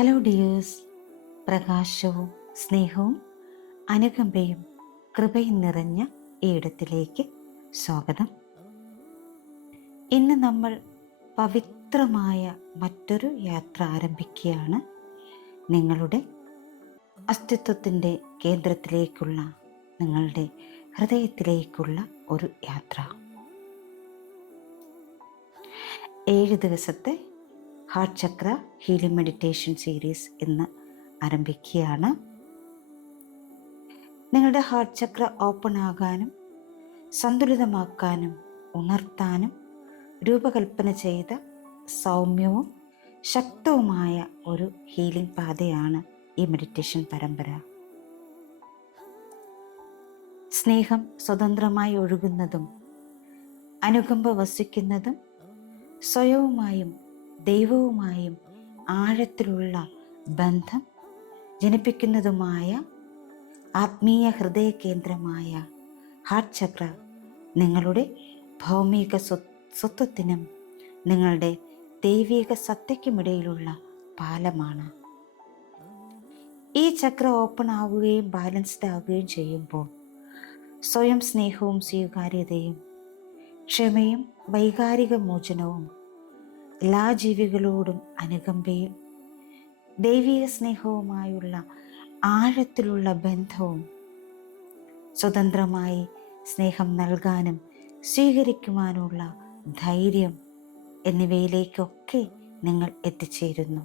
Hello dears, പ്രകാശവും സ്നേഹവും അനുകമ്പയും കൃപയും നിറഞ്ഞ ഈ ഇടത്തിലേക്ക് സ്വാഗതം. ഇന്ന് നമ്മൾ പവിത്രമായ മറ്റൊരു യാത്ര ആരംഭിക്കുകയാണ്. നിങ്ങളുടെ അസ്തിത്വത്തിൻ്റെ കേന്ദ്രത്തിലേക്കുള്ള, നിങ്ങളുടെ ഹൃദയത്തിലേക്കുള്ള ഒരു യാത്ര. 7 ദിവസത്തെ heart chakra healing meditation series ഇന്ന് ആരംഭിക്കുകയാണ്. നിങ്ങളുടെ ഹാർട്ട് ചക്ര ഓപ്പൺ ആകാനും സന്തുലിതമാക്കാനും ഉണർത്താനും രൂപകൽപ്പന ചെയ്ത സൗമ്യവും ശക്തവുമായ ഒരു ഹീലിംഗ് പാതയാണ് ഈ മെഡിറ്റേഷൻ പരമ്പര. സ്നേഹം സ്വതന്ത്രമായി ഒഴുകുന്നതും അനുകമ്പ വസിക്കുന്നതും സ്വയവുമായും ദൈവവുമായും ആഴത്തിലുള്ള ബന്ധം ജനിപ്പിക്കുന്നതുമായ ആത്മീയ ഹൃദയ കേന്ദ്രമായ ഹാർട്ട് ചക്ര നിങ്ങളുടെ ഭൗമിക സ്വത്വത്തിനും നിങ്ങളുടെ ദൈവിക സത്തയ്ക്കുമിടയിലുള്ള പാലമാണ്. ഈ ചക്ര ഓപ്പൺ ആവുകയും ബാലൻസ്ഡ് ആവുകയും ചെയ്യുമ്പോൾ സ്വയം സ്നേഹവും സ്വീകാര്യതയും ക്ഷമയും വൈകാരിക മോചനവും എല്ലാ ജീവികളോടും അനുകമ്പയും ദൈവിക സ്നേഹവുമായുള്ള ആഴത്തിലുള്ള ബന്ധവും സ്വതന്ത്രമായി സ്നേഹം നൽകാനും സ്വീകരിക്കുവാനുള്ള ധൈര്യം എന്നിവയിലേക്കൊക്കെ നിങ്ങൾ എത്തിച്ചേരുന്നു.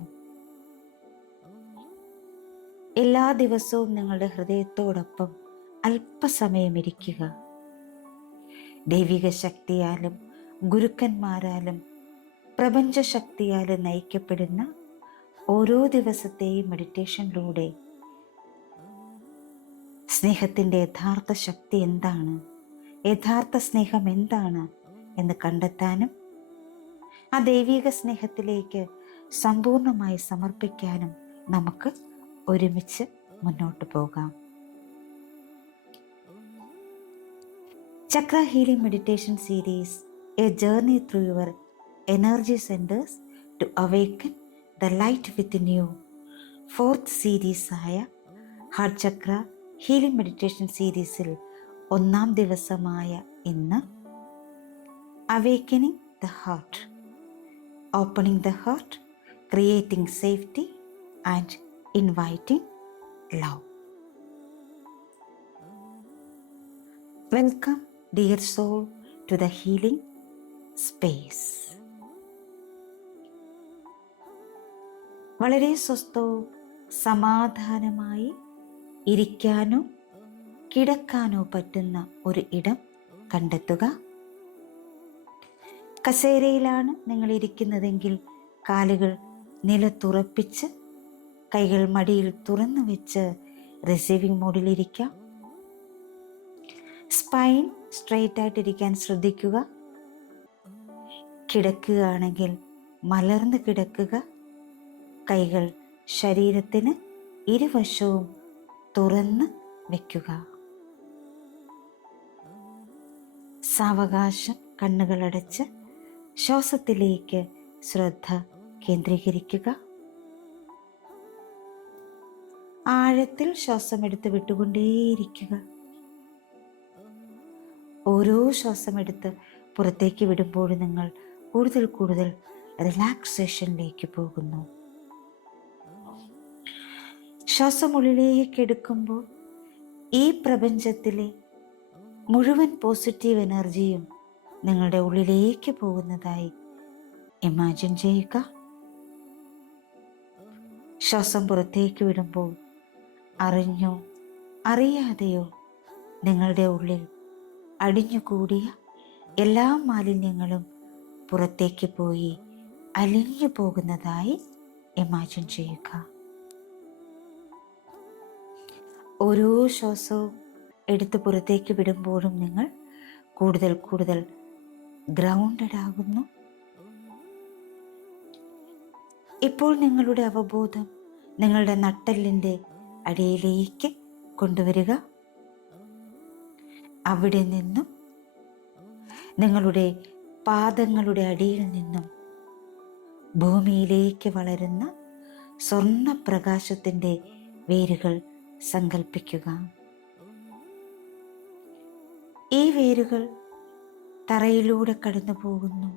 എല്ലാ ദിവസവും നിങ്ങളുടെ ഹൃദയത്തോടൊപ്പം അല്പസമയം ഇരിക്കുക. ദൈവിക ശക്തിയാലും ഗുരുക്കന്മാരാലും പ്രപഞ്ചശക്തിയാലും നയിക്കപ്പെടുന്ന ഓരോ ദിവസത്തെയും മെഡിറ്റേഷനിലൂടെ സ്നേഹത്തിൻ്റെ യഥാർത്ഥ ശക്തി എന്താണ്, യഥാർത്ഥ സ്നേഹം എന്താണ് എന്ന് കണ്ടെത്താനും ആ ദൈവിക സ്നേഹത്തിലേക്ക് സമ്പൂർണമായി സമർപ്പിക്കാനും നമുക്ക് ഒരുമിച്ച് മുന്നോട്ട് പോകാം. Chakra healing meditation series, a journey through your energy centres to awaken the light within you. 4th സീരീസായ ഹാർട്ട് ചക്ര ഹീലിംഗ് മെഡിറ്റേഷൻ സീരീസിൽ 1ാം ദിവസമായ ഇന്ന് awakening the heart, opening the heart, creating safety and inviting love. Welcome dear soul to the healing space. വളരെ സ്വസ്ഥവും സമാധാനമായി ഇരിക്കാനോ കിടക്കാനോ പറ്റുന്ന ഒരു ഇടം കണ്ടെത്തുക. കസേരയിലാണ് നിങ്ങൾ ഇരിക്കുന്നതെങ്കിൽ കാലുകൾ നിലത്തുറപ്പിച്ച് കൈകൾ മടിയിൽ തുറന്നു വെച്ച് റിസീവിംഗ് മോഡിലിരിക്കാം. സ്പൈൻ സ്ട്രെയിറ്റ് ആയിട്ടിരിക്കാൻ ശ്രദ്ധിക്കുക. കിടക്കുകയാണെങ്കിൽ മലർന്ന് കിടക്കുക. കൈകൾ ശരീരത്തിന് ഇരുവശവും തുറന്ന് വയ്ക്കുക. സാവകാശം കണ്ണുകളടച്ച് ശ്വാസത്തിലേക്ക് ശ്രദ്ധ കേന്ദ്രീകരിക്കുക. ആഴത്തിൽ ശ്വാസമെടുത്ത് വിട്ടുകൊണ്ടേയിരിക്കുക. ഓരോ ശ്വാസമെടുത്ത് പുറത്തേക്ക് വിടുമ്പോൾ നിങ്ങൾ കൂടുതൽ കൂടുതൽ റിലാക്സേഷനിലേക്ക് പോകുന്നു. ശ്വാസം ഉള്ളിലേക്ക് എടുക്കുമ്പോൾ ഈ പ്രപഞ്ചത്തിലെ മുഴുവൻ പോസിറ്റീവ് എനർജിയും നിങ്ങളുടെ ഉള്ളിലേക്ക് പോകുന്നതായി ഇമാജിൻ ചെയ്യുക. ശ്വാസം പുറത്തേക്ക് വിടുമ്പോൾ അറിഞ്ഞോ അറിയാതെയോ നിങ്ങളുടെ ഉള്ളിൽ അടിഞ്ഞുകൂടിയ എല്ലാ മാലിന്യങ്ങളും പുറത്തേക്ക് പോയി അലിഞ്ഞു പോകുന്നതായി ഇമാജിൻ ചെയ്യുക. ഓരോ ശ്വാസവും എടുത്ത് പുറത്തേക്ക് വിടുമ്പോഴും നിങ്ങൾ കൂടുതൽ കൂടുതൽ ഗ്രൗണ്ടഡ് ആകുന്നു. ഇപ്പോൾ നിങ്ങളുടെ അവബോധം നിങ്ങളുടെ നട്ടെല്ലിൻ്റെ അടിയിലേക്ക് കൊണ്ടുവരിക. അവിടെ നിന്നും നിങ്ങളുടെ പാദങ്ങളുടെ അടിയിൽ നിന്നും ഭൂമിയിലേക്ക് വളരുന്ന സ്വർണ്ണപ്രകാശത്തിൻ്റെ വേരുകൾ സങ്കല്പിക്കുക. ഈ വേരുകൾ തറയിലൂടെ കടന്നു പോകുന്നു,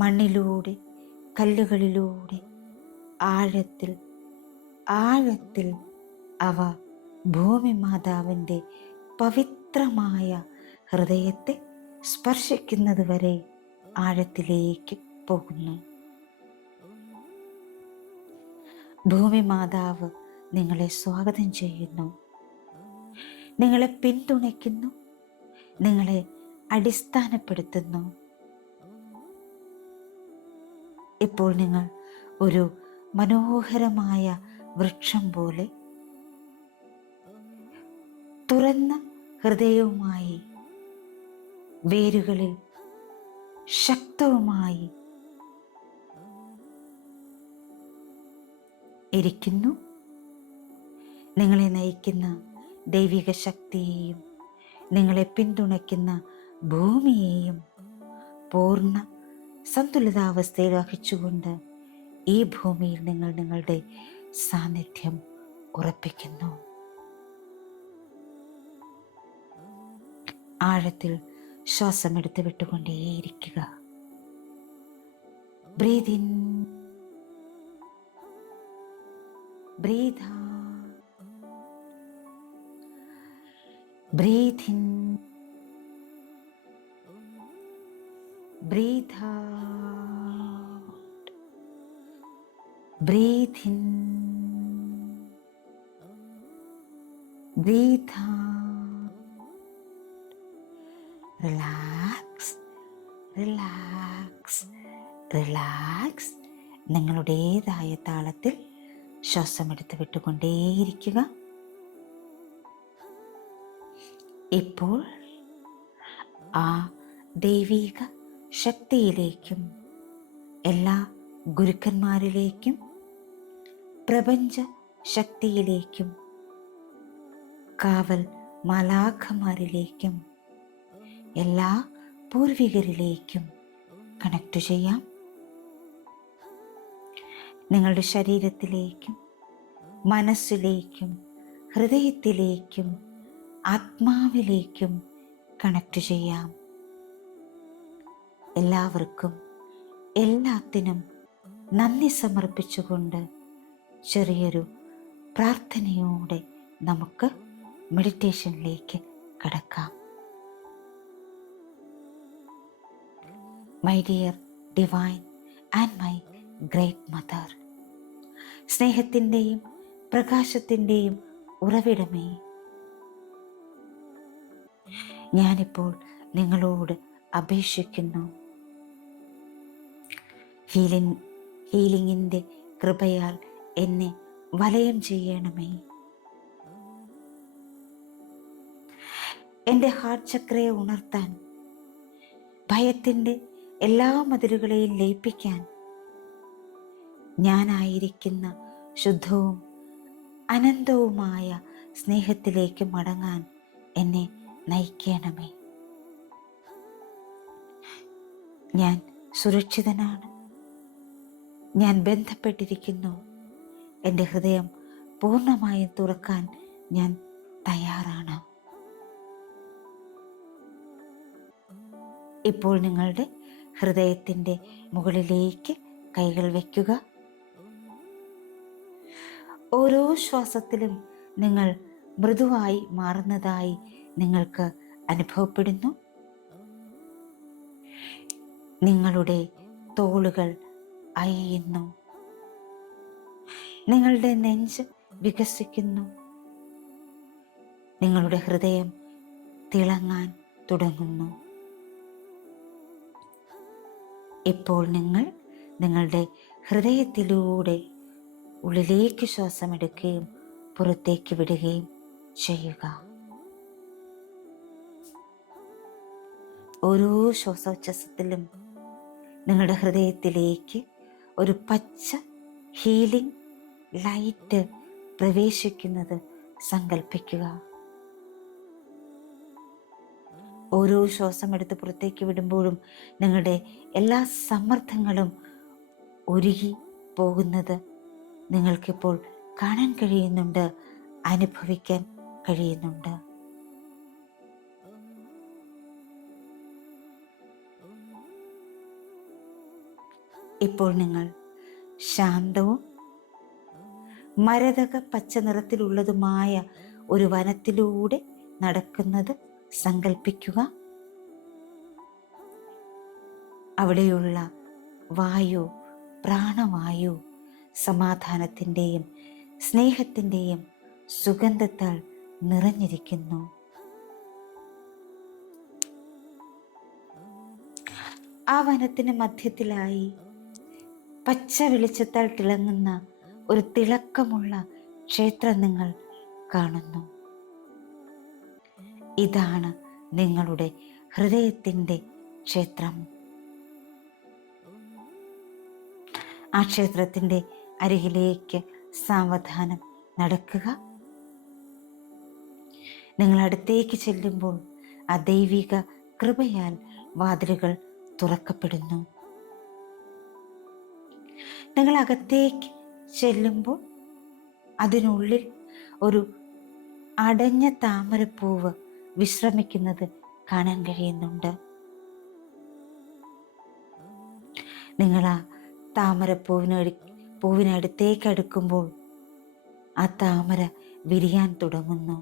മണ്ണിലൂടെ, കല്ലുകളിലൂടെ, ആഴത്തിൽ ആഴത്തിൽ അവ ഭൂമി മാതാവിൻ്റെ പവിത്രമായ ഹൃദയത്തെ സ്പർശിക്കുന്നത് വരെ ആഴത്തിലേക്ക് പോകുന്നു. ഭൂമി മാതാവ് നിങ്ങളെ സ്വാഗതം ചെയ്യുന്നു, നിങ്ങളെ പിന്തുണയ്ക്കുന്നു, നിങ്ങളെ അടിസ്ഥാനപ്പെടുത്തുന്നു. ഇപ്പോൾ നിങ്ങൾ ഒരു മനോഹരമായ വൃക്ഷം പോലെ തുറന്ന ഹൃദയവുമായി, വേരുകളിൽ ശക്തവുമായി ഇരിക്കുന്നു. നിങ്ങളെ നയിക്കുന്ന ദൈവിക ശക്തിയെയും നിങ്ങളെ പിന്തുണയ്ക്കുന്ന ഭൂമിയെയും പൂർണ്ണ സന്തുലിതാവസ്ഥയിൽ വഹിച്ചുകൊണ്ട് ഈ ഭൂമിയിൽ നിങ്ങൾ നിങ്ങളുടെ സാന്നിധ്യം ഉറപ്പിക്കുന്നു. ആഴത്തിൽ ശ്വാസമെടുത്ത് വിട്ടുകൊണ്ടേയിരിക്കുക. Breathe in, breathe out, breathe in, breathe out, breathe in, breathe out. Relax, relax, relax. നിങ്ങളുടേതായ താളത്തിൽ ശ്വാസമെടുത്ത് വിട്ടുകൊണ്ടേയിരിക്കുക. ഇപ്പോൾ ആ ദൈവിക ശക്തിയിലേക്കും എല്ലാ ഗുരുക്കന്മാരിലേക്കും പ്രപഞ്ച ശക്തിയിലേക്കും കാവൽ മാലാഖമാരിലേക്കും എല്ലാ പൂർവികരിലേക്കും കണക്ട് ചെയ്യാം. നിങ്ങളുടെ ശരീരത്തിലേക്കും മനസ്സിലേക്കും ഹൃദയത്തിലേക്കും ആത്മാവിലേക്കും കണക്ട് ചെയ്യാം. എല്ലാവർക്കും എല്ലാത്തിനും നന്ദി സമർപ്പിച്ചുകൊണ്ട് ചെറിയൊരു പ്രാർത്ഥനയോടെ നമുക്ക് മെഡിറ്റേഷനിലേക്ക് കടക്കാം. My dear divine and my great mother, സ്നേഹത്തിൻ്റെയും പ്രകാശത്തിൻ്റെയും ഉറവിടമേ, ഞാനിപ്പോൾ നിങ്ങളോട് അപേക്ഷിക്കുന്നു. ഹീലിംഗിൻ്റെ കൃപയാൽ എന്നെ വലയം ചെയ്യണമേ. എൻ്റെ ഹാർട്ട് ചക്രയെ ഉണർത്താൻ, ഭയത്തിൻ്റെ എല്ലാ മതിലുകളെയും ലയിപ്പിക്കാൻ, ഞാനായിരിക്കുന്ന ശുദ്ധവും അനന്തവുമായ സ്നേഹത്തിലേക്ക് മടങ്ങാൻ എന്നെ നയിക്കണമേ. ഞാൻ സുരക്ഷിതനാണ്, ഞാൻ ബന്ധപ്പെട്ടിരിക്കുന്നു. എൻ്റെ ഹൃദയം പൂർണ്ണമായും തുറക്കാൻ ഞാൻ തയ്യാറാണ്. ഇപ്പോൾ നിങ്ങളുടെ ഹൃദയത്തിൻ്റെ മുകളിലേക്ക് കൈകൾ വയ്ക്കുക. ഓരോ ശ്വാസത്തിലും നിങ്ങൾ മൃദുവായി മാറുന്നതായി നിങ്ങൾക്ക് അനുഭവപ്പെടുന്നു. നിങ്ങളുടെ തോളുകൾ അയയുന്നു, നിങ്ങളുടെ നെഞ്ച് വികസിക്കുന്നു, നിങ്ങളുടെ ഹൃദയം തിളങ്ങാൻ തുടങ്ങുന്നു. ഇപ്പോൾ നിങ്ങൾ നിങ്ങളുടെ ഹൃദയത്തിലൂടെ ഉള്ളിലേക്ക് ശ്വാസമെടുക്കുകയും പുറത്തേക്ക് വിടുകയും ചെയ്യുക. ഓരോ ശ്വാസോച്ഛ്വാസത്തിലും നിങ്ങളുടെ ഹൃദയത്തിലേക്ക് ഒരു പച്ച ഹീലിംഗ് ലൈറ്റ് പ്രവേശിക്കുന്നത് സങ്കല്പിക്കുക. ഓരോ ശ്വാസം എടുത്ത് പുറത്തേക്ക് വിടുമ്പോഴും നിങ്ങളുടെ എല്ലാ സമ്മർദ്ദങ്ങളും ഉരുകി പോകുന്നത് നിങ്ങൾക്കിപ്പോൾ കാണാൻ കഴിയുന്നുണ്ട്, അനുഭവിക്കാൻ കഴിയുന്നുണ്ട്. ഇപ്പോൾ നിങ്ങൾ ശാന്തവും മരതക പച്ച നിറത്തിലുള്ളതുമായ ഒരു വനത്തിലൂടെ നടക്കുന്നത് സങ്കല്പിക്കുക. അവിടെയുള്ള വായു, പ്രാണവായു സമാധാനത്തിൻ്റെയും സ്നേഹത്തിൻ്റെയും സുഗന്ധത്താൽ നിറഞ്ഞിരിക്കുന്നു. ആ വനത്തിന് മധ്യത്തിലായി പച്ച വെളിച്ചത്താൽ തിളങ്ങുന്ന ഒരു തിളക്കമുള്ള ക്ഷേത്രം നിങ്ങൾ കാണുന്നു. ഇതാണ് നിങ്ങളുടെ ഹൃദയത്തിൻ്റെ ക്ഷേത്രം. ആ ക്ഷേത്രത്തിൻ്റെ അരികിലേക്ക് സാവധാനം നടക്കുക. നിങ്ങൾ അടുത്തേക്ക് ചെല്ലുമ്പോൾ ആ ദൈവിക കൃപയാൽ വാതിലുകൾ തുറക്കപ്പെടുന്നു. നിങ്ങൾ അകത്തേക്ക് ചെല്ലുമ്പോൾ അതിനുള്ളിൽ ഒരു അടഞ്ഞ താമരപ്പൂവ് വിശ്രമിക്കുന്നത് കാണാൻ കഴിയുന്നുണ്ട്. നിങ്ങൾ ആ പൂവിനടുത്തേക്ക് അടുക്കുമ്പോൾ ആ താമര വിരിയാൻ തുടങ്ങുന്നു.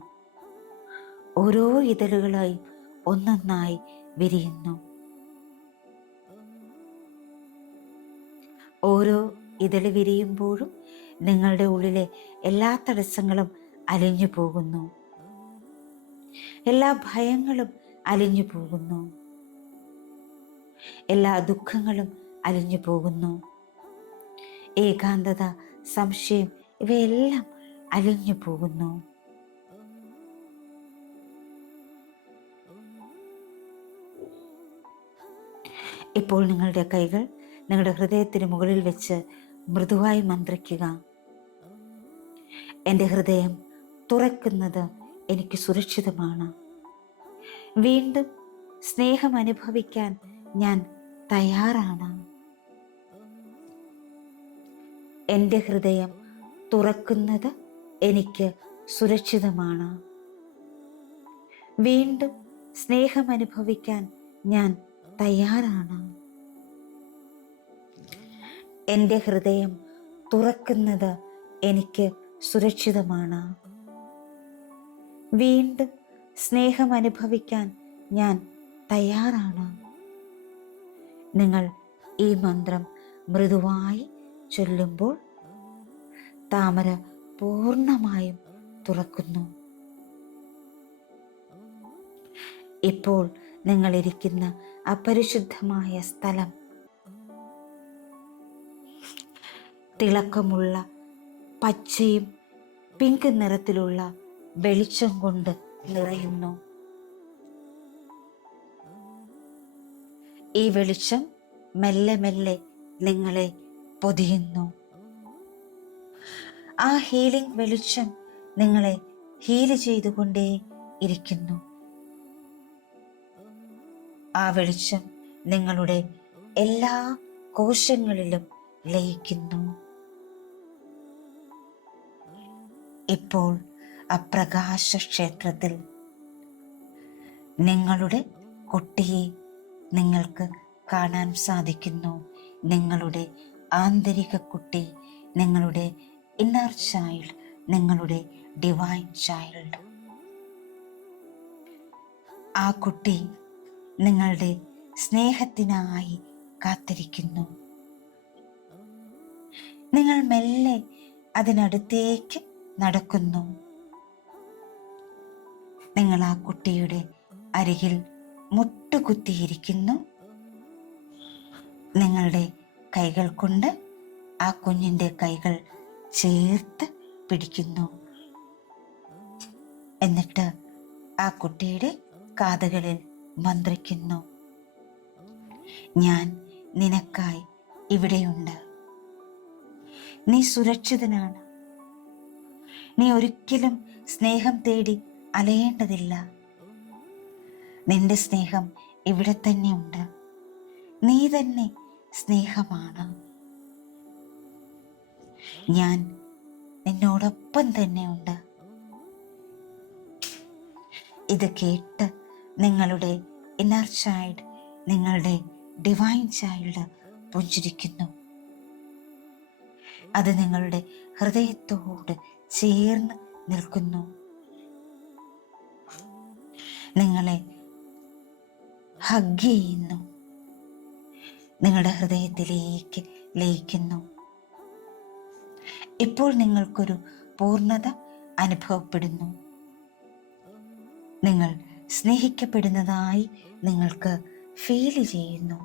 ഓരോ ഇതളുകളായി ഒന്നൊന്നായി വിരിയുന്നു. ഓരോ ഇതള് വിരിയുമ്പോഴും നിങ്ങളുടെ ഉള്ളിലെ എല്ലാ തടസ്സങ്ങളും അലിഞ്ഞു പോകുന്നു. എല്ലാ ഭയങ്ങളും അലിഞ്ഞു പോകുന്നു. എല്ലാ ദുഃഖങ്ങളും അലിഞ്ഞു പോകുന്നു. ഏകാന്തത, സംശയം ഇവയെല്ലാം അലിഞ്ഞു പോകുന്നു. ഇപ്പോൾ നിങ്ങളുടെ കൈകൾ നിങ്ങളുടെ ഹൃദയത്തിന് മുകളിൽ വെച്ച് മൃദുവായി മന്ത്രിക്കുക. എൻ്റെ ഹൃദയം തുറക്കുന്നത് എനിക്ക് സുരക്ഷിതമാണ്. വീണ്ടും സ്നേഹം അനുഭവിക്കാൻ ഞാൻ തയ്യാറാണ്. എൻ്റെ ഹൃദയം തുറക്കുന്നത് എനിക്ക് സുരക്ഷിതമാണ്. വീണ്ടും സ്നേഹം അനുഭവിക്കാൻ ഞാൻ തയ്യാറാണ്. എൻ്റെ ഹൃദയം തുറക്കുന്നത് എനിക്ക് സുരക്ഷിതമാണ്. വീണ്ടും സ്നേഹം അനുഭവിക്കാൻ ഞാൻ തയ്യാറാണ്. നിങ്ങൾ ഈ മന്ത്രം മൃദുവായി ചൊല്ലുമ്പോൾ താമര പൂർണ്ണമായും തുറക്കുന്നു. ഇപ്പോൾ നിങ്ങളിരിക്കുന്ന അപരിശുദ്ധമായ സ്ഥലം തിളക്കമുള്ള പച്ചയും പിങ്ക് നിറത്തിലുള്ള വെളിച്ചം കൊണ്ട് നിറയുന്നു. ഈ വെളിച്ചം മെല്ലെ മെല്ലെ നിങ്ങളെ പൊതിയുന്നു. ആ ഹീലിംഗ് വെളിച്ചം നിങ്ങളെ ഹീല് ചെയ്തുകൊണ്ടേ ഇരിക്കുന്നു. ആ വെളിച്ചം നിങ്ങളുടെ എല്ലാ കോശങ്ങളിലും ലയിക്കുന്നു. ഇപ്പോൾ അപ്രകാശ ക്ഷേത്രത്തിൽ നിങ്ങളുടെ കുട്ടിയെ നിങ്ങൾക്ക് കാണാൻ സാധിക്കുന്നു. നിങ്ങളുടെ ആന്തരിക കുട്ടി, നിങ്ങളുടെ ഇന്നർ ചൈൽഡ്, നിങ്ങളുടെ ഡിവൈൻ ചൈൽഡ്. ആ കുട്ടി നിങ്ങളുടെ സ്നേഹത്തിനായി കാത്തിരിക്കുന്നു. നിങ്ങൾ മെല്ലെ അതിനടുത്തേക്ക് നടക്കുന്നു. നിങ്ങൾ ആ കുട്ടിയുടെ അരികിൽ മുട്ടുകുത്തിയിരിക്കുന്നു. നിങ്ങളുടെ കൈകൾ കൊണ്ട് ആ കുഞ്ഞിൻ്റെ കൈകൾ ചേർത്ത് പിടിക്കുന്നു. എന്നിട്ട് ആ കുട്ടിയുടെ കാതുകളിൽ മന്ത്രിക്കുന്നു. ഞാൻ നിനക്കായി ഇവിടെയുണ്ട്. നീ സുരക്ഷിതനാണ്. നീ ഒരിക്കലും സ്നേഹം തേടി അലയേണ്ടതില്ല. നിന്റെ സ്നേഹം ഇവിടെ തന്നെയുണ്ട്. നീ തന്നെ സ്നേഹമാണ്. ഞാൻ എന്നോടൊപ്പം തന്നെയുണ്ട്. ഇത് കേട്ട് നിങ്ങളുടെ ഇന്നർ ചൈൽഡ്, നിങ്ങളുടെ ഡിവൈൻ ചൈൽഡ് പുഞ്ചിരിക്കുന്നു. അത് നിങ്ങളുടെ ഹൃദയത്തോട് ചേർന്ന് നിൽക്കുന്നു, നിങ്ങളെ ഹഗ് ചെയ്യുന്നു, നിങ്ങളുടെ ഹൃദയത്തിലേക്ക് ലയിക്കുന്നു. ഇപ്പോൾ നിങ്ങൾക്കൊരു പൂർണ്ണത അനുഭവപ്പെടുന്നു. നിങ്ങൾ സ്നേഹിക്കപ്പെടുന്നതായി നിങ്ങൾക്ക് ഫീൽ ചെയ്യുന്നു.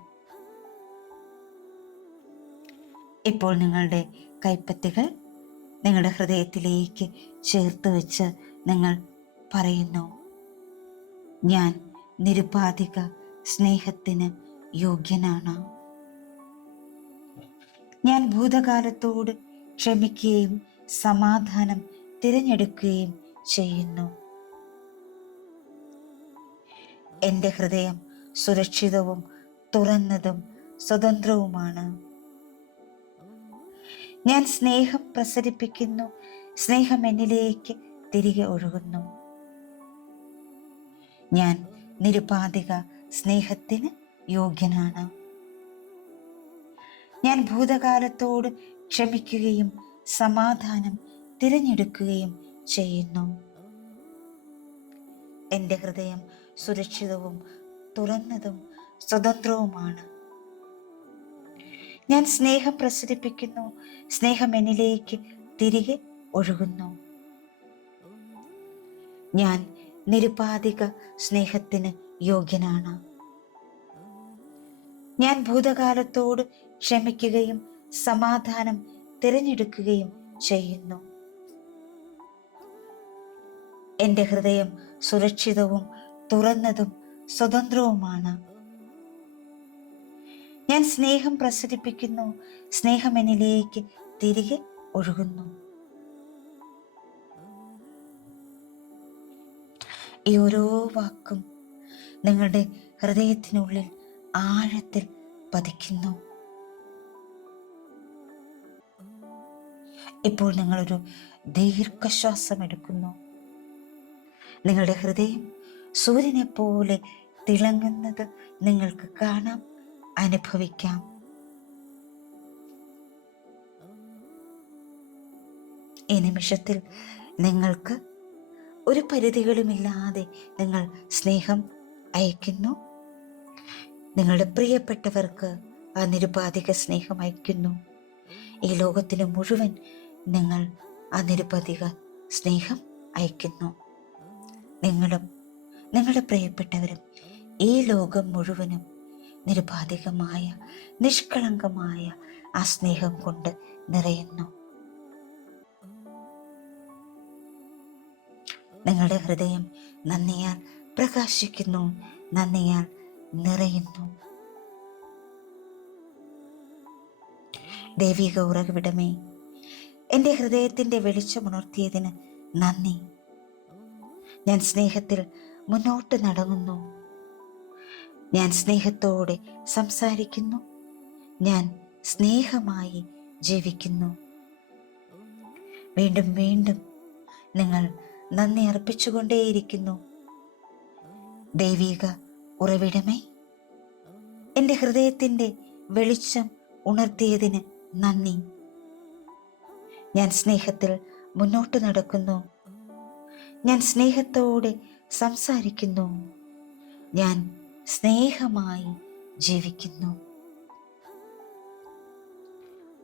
ഇപ്പോൾ നിങ്ങളുടെ കൈപ്പത്തികൾ നിങ്ങളുടെ ഹൃദയത്തിലേക്ക് ചേർത്ത് വെച്ച് നിങ്ങൾ പറയുന്നു, ഞാൻ നിരുപാധിക സ്നേഹത്തിന് യോഗ്യനാണ്. ഞാൻ ഭൂതകാലത്തോട് ക്ഷമിക്കുകയും സമാധാനം തിരഞ്ഞെടുക്കുകയും ചെയ്യുന്നു. എൻ്റെ ഹൃദയം സുരക്ഷിതവും തുറന്നതും സ്വതന്ത്രവുമാണ്. ഞാൻ സ്നേഹം പ്രസരിപ്പിക്കുന്നു. സ്നേഹം എന്നിലേക്ക് തിരികെ ഒഴുകുന്നു. ഞാൻ നിരുപാധിക സ്നേഹത്തിന് യോഗ്യനാണ്. ഞാൻ ഭൂതകാലത്തോട് ക്ഷമിക്കുകയും സമാധാനം തിരഞ്ഞെടുക്കുകയും ചെയ്യുന്നു. എൻ്റെ ഹൃദയം സുരക്ഷിതവും തുറന്നതും സ്വതന്ത്രവുമാണ്. ഞാൻ സ്നേഹം പ്രസരിപ്പിക്കുന്നു. സ്നേഹം എന്നിലേക്ക് തിരികെ ഒഴുകുന്നു. ഞാൻ നിരുപാധിക സ്നേഹത്തിന് യോഗ്യനാണ്. ഞാൻ ഭൂതകാലത്തോട് ക്ഷമിക്കുകയും സമാധാനം തിരഞ്ഞെടുക്കുകയും ചെയ്യുന്നു. എൻ്റെ ഹൃദയം സുരക്ഷിതവും തുറന്നതും സ്വതന്ത്രവുമാണ്. ഞാൻ സ്നേഹം പ്രസരിപ്പിക്കുന്നു. സ്നേഹം എന്നിലേക്ക് തിരികെ ഒഴുകുന്നു. ഈ ഓരോ വാക്കും നിങ്ങളുടെ ഹൃദയത്തിനുള്ളിൽ ആഴത്തിൽ പതിക്കുന്നു. ഇപ്പോൾ നിങ്ങളൊരു ദീർഘശ്വാസം എടുക്കുന്നു. നിങ്ങളുടെ ഹൃദയം സൂര്യനെ പോലെ തിളങ്ങുന്നത് നിങ്ങൾക്ക് കാണാം, അനുഭവിക്കാം. ഈ നിമിഷത്തിൽ നിങ്ങൾക്ക് ഒരു പരിധികളുമില്ലാതെ നിങ്ങൾ സ്നേഹം അയക്കുന്നു. നിങ്ങളുടെ പ്രിയപ്പെട്ടവർക്ക് ആ നിരുപാധിക സ്നേഹം അയക്കുന്നു. ഈ ലോകത്തിന് മുഴുവൻ നിങ്ങൾ ആ നിരുപാധിക സ്നേഹം അയക്കുന്നു. നിങ്ങളും നിങ്ങളുടെ പ്രിയപ്പെട്ടവരും ഈ ലോകം മുഴുവനും നിരുപാധികമായ നിഷ്കളങ്കമായ ആ സ്നേഹം കൊണ്ട് നിറയുന്നു. നിങ്ങളുടെ ഹൃദയം നന്ദിയാൽ പ്രകാശിക്കുന്നു, നന്ദിയാൽ നിറയുന്നു. ദൈവിക ഉറവിടമേ, എൻ്റെ ഹൃദയത്തിൻ്റെ വെളിച്ചമുണർത്തിയതിന് നന്ദി. ഞാൻ സ്നേഹത്തിൽ മുന്നോട്ട് നടങ്ങുന്നു. ഞാൻ സ്നേഹത്തോടെ സംസാരിക്കുന്നു. ഞാൻ സ്നേഹമായി ജീവിക്കുന്നു. വീണ്ടും വീണ്ടും നിങ്ങൾ നന്ദി അർപ്പിച്ചുകൊണ്ടേയിരിക്കുന്നു. ദൈവിക ഉറവിടമേ, എൻ്റെ ഹൃദയത്തിൻ്റെ വെളിച്ചം ഉണർത്തിയതിന് നന്ദി. ഞാൻ സ്നേഹത്തിൽ മുന്നോട്ട് നടക്കുന്നു. ഞാൻ സ്നേഹത്തോടെ സംസാരിക്കുന്നു. ഞാൻ സ്നേഹമായി ജീവിക്കുന്നു.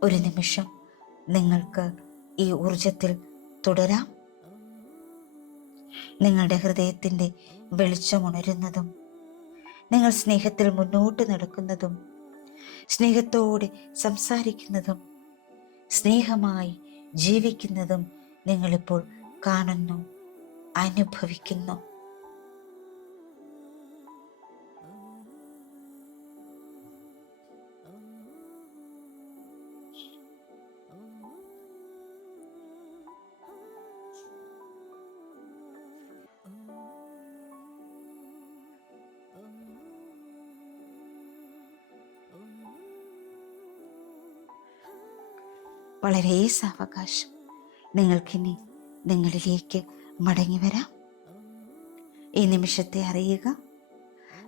ഒരു നിമിഷം നിങ്ങൾക്ക് ഈ ഊർജത്തിൽ തുടരാം. നിങ്ങളുടെ ഹൃദയത്തിൻ്റെ വെളിച്ചമുണരുന്നതും നിങ്ങൾ സ്നേഹത്തിൽ മുന്നോട്ട് നടക്കുന്നതും സ്നേഹത്തോടെ സംസാരിക്കുന്നതും സ്നേഹമായി ജീവിക്കുന്നതും നിങ്ങളിപ്പോൾ കാണുന്നു, അനുഭവിക്കുന്നു. വളരെ സാവകാശം നിങ്ങൾക്കിനി നിങ്ങളിലേക്ക് മടങ്ങി വരാം. ഈ നിമിഷത്തെ അറിയുക,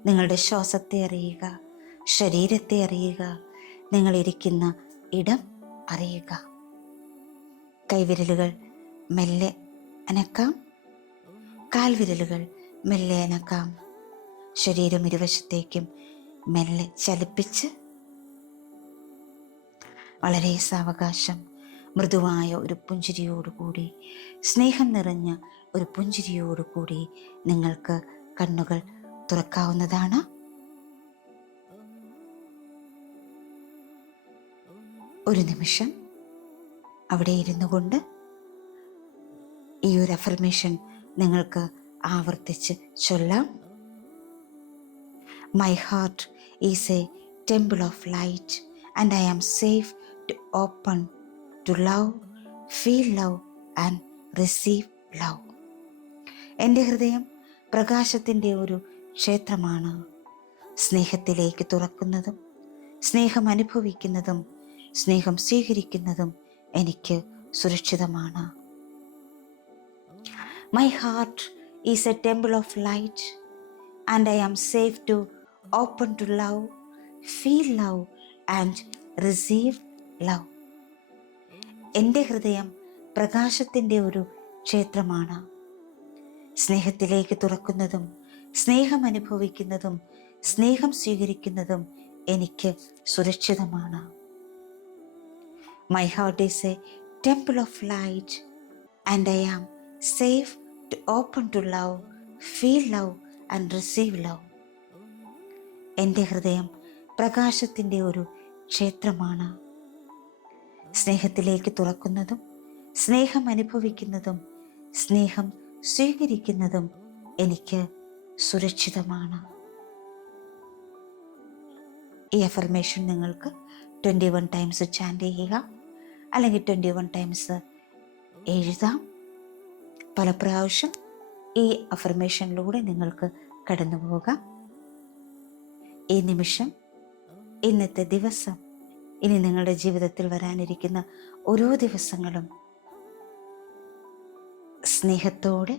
നിങ്ങളുടെ ശ്വാസത്തെ അറിയുക, ശരീരത്തെ അറിയുക, നിങ്ങളിരിക്കുന്ന ഇടം അറിയുക. കൈവിരലുകൾ മെല്ലെ അനക്കാം, കാൽവിരലുകൾ മെല്ലെ അനക്കാം. ശരീരം ഇരുവശത്തേക്കും മെല്ലെ ചലിപ്പിച്ച് വളരെ സാവകാശം മൃദുവായ ഒരു പുഞ്ചിരിയോടുകൂടി, സ്നേഹം നിറഞ്ഞ ഒരു പുഞ്ചിരിയോടുകൂടി നിങ്ങൾക്ക് കണ്ണുകൾ തുറക്കാവുന്നതാണ്. ഒരു നിമിഷം അവിടെ ഇരുന്നു കൊണ്ട് ഈ ഒരു അഫർമേഷൻ നിങ്ങൾക്ക് ആവർത്തിച്ച് ചൊല്ലാം. My heart is a temple of light and I am safe to open to love, feel love and receive love. എൻ്റെ ഹൃദയം പ്രകാശത്തിൻ്റെ ഒരു ക്ഷേത്രമാണ്. സ്നേഹത്തിലേക്ക് തുറക്കുന്നതും സ്നേഹം അനുഭവിക്കുന്നതും സ്നേഹം സ്വീകരിക്കുന്നതും എനിക്ക് സുരക്ഷിതമാണ്. My heart is a temple of light and I am safe to open to love, feel love and receive love. എൻ്റെ ഹൃദയം പ്രകാശത്തിൻ്റെ ഒരു ക്ഷേത്രമാണ്. സ്നേഹത്തിലേക്ക് തുറക്കുന്നതും സ്നേഹം അനുഭവിക്കുന്നതും സ്നേഹം സ്വീകരിക്കുന്നതും എനിക്ക് സുരക്ഷിതമാണ്. My heart is a temple of light and I am safe to open to love, feel love and receive love. എൻ്റെ ഹൃദയം പ്രകാശത്തിൻ്റെ ഒരു ക്ഷേത്രമാണ്. സ്നേഹത്തിലേക്ക് തുറക്കുന്നതും സ്നേഹം അനുഭവിക്കുന്നതും സ്നേഹം സ്വീകരിക്കുന്നതും എനിക്ക് സുരക്ഷിതമാണ്. ഈ അഫർമേഷൻ നിങ്ങൾക്ക് 21 ടൈംസ് ചാൻറ്റ് ചെയ്യുക, അല്ലെങ്കിൽ 21 ടൈംസ് എഴുതാം. പല പ്രാവശ്യം ഈ അഫർമേഷനിലൂടെ നിങ്ങൾക്ക് കടന്നു പോകാം. ഈ നിമിഷം, ഇന്നത്തെ ദിവസം, ഇനി നിങ്ങളുടെ ജീവിതത്തിൽ വരാനിരിക്കുന്ന ഓരോ ദിവസങ്ങളും സ്നേഹത്തോടെ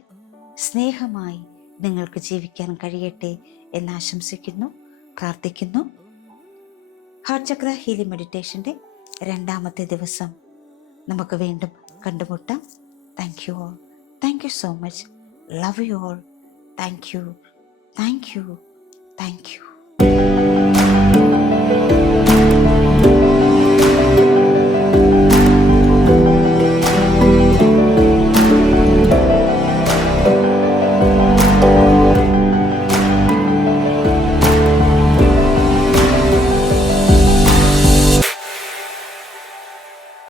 സ്നേഹമായി നിങ്ങൾക്ക് ജീവിക്കാൻ കഴിയട്ടെ എന്ന് ആശംസിക്കുന്നു, പ്രാർത്ഥിക്കുന്നു. ഹാർട്ട് ചക്ര ഹീലിംഗ് മെഡിറ്റേഷൻ്റെ 2ാമത്തെ ദിവസം നമുക്ക് വീണ്ടും കണ്ടുമുട്ടാം. Thank you all. Thank you so much. Love you all. Thank you. Thank you. Thank you.